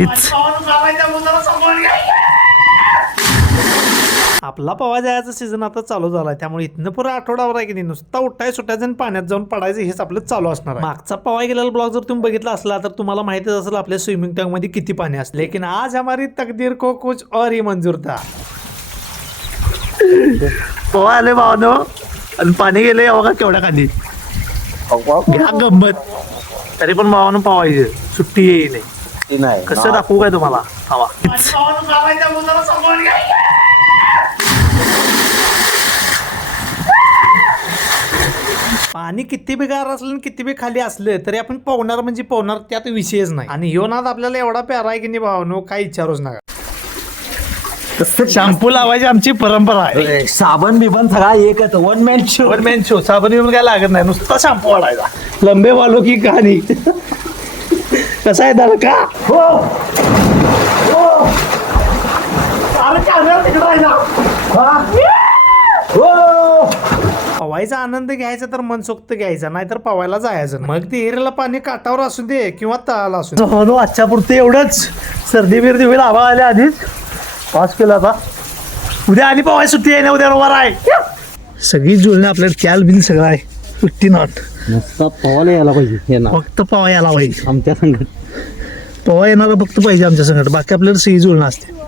लगेच आपला पवा जायचा सीझन आता चालू झालाय, त्यामुळे इथनं पुरा आठवडावर आहे की नाही नुसता उठाय सुटायचं आणि पाण्यात जाऊन पडायचं हेच आपलं चालू असणार आहे. मागचा पवा गेलेला ब्लॉग जर तुम्ही बघितला असला तर तुम्हाला माहितीच असेल आपल्या स्विमिंग टँक मध्ये किती पाणी असते. लेकिन आज हमारी तकदीर को कुछ और ही मंजूर था. पवा आले भावानो आणि पाणी गेले बघा केवढ्या खाली. घ्या गंमत. तरी पण भावानो पवायचे सुट्टी येई नाही. कसं दाखवू काय तुम्हाला हवा. पाणी किती बी गार असलं किती बी खाली असलं तरी आपण पोहणार म्हणजे पोहणार, त्यात विषयच नाही. आणि ह्यो नाद आपल्याला एवढा प्यारा आहे की नाही भावानो काय विचारूच नका. शॅम्पू लावायची आमची परंपरा आहे. साबण बिबन सगळा एकच वन मॅन शो. साबण बिबन काय लागत नाही, नुसता शॅम्पू वाढायचा. लंबे वालो की कहाणी. कसा आहे दादा का हो पवायचा आनंद घ्यायचा तर मनसोक्त घ्यायचा, नाहीतर पवायला जायचं. मग ते हिरेला पाणी काठावर असू दे किंवा तळाला असू दे. हो आजच्या पुरते एवढंच. सर्दी बिर्दी होईल आवा आल्या आधीच पास केला आता. उद्या आणि पवाय सुट्टी आहे ना, उद्या रविवार आहे. सगळी जुळणे आपल्याला कॅल बिन सगळं आहे. सुट्टी नॉट नुसता पवायला यायला पाहिजे ना, फक्त पवा यायला पाहिजे. आमच्या संघट पवा येणारा फक्त पाहिजे आमच्या संकट, बाकी आपल्याला सगळी जुळणं असते.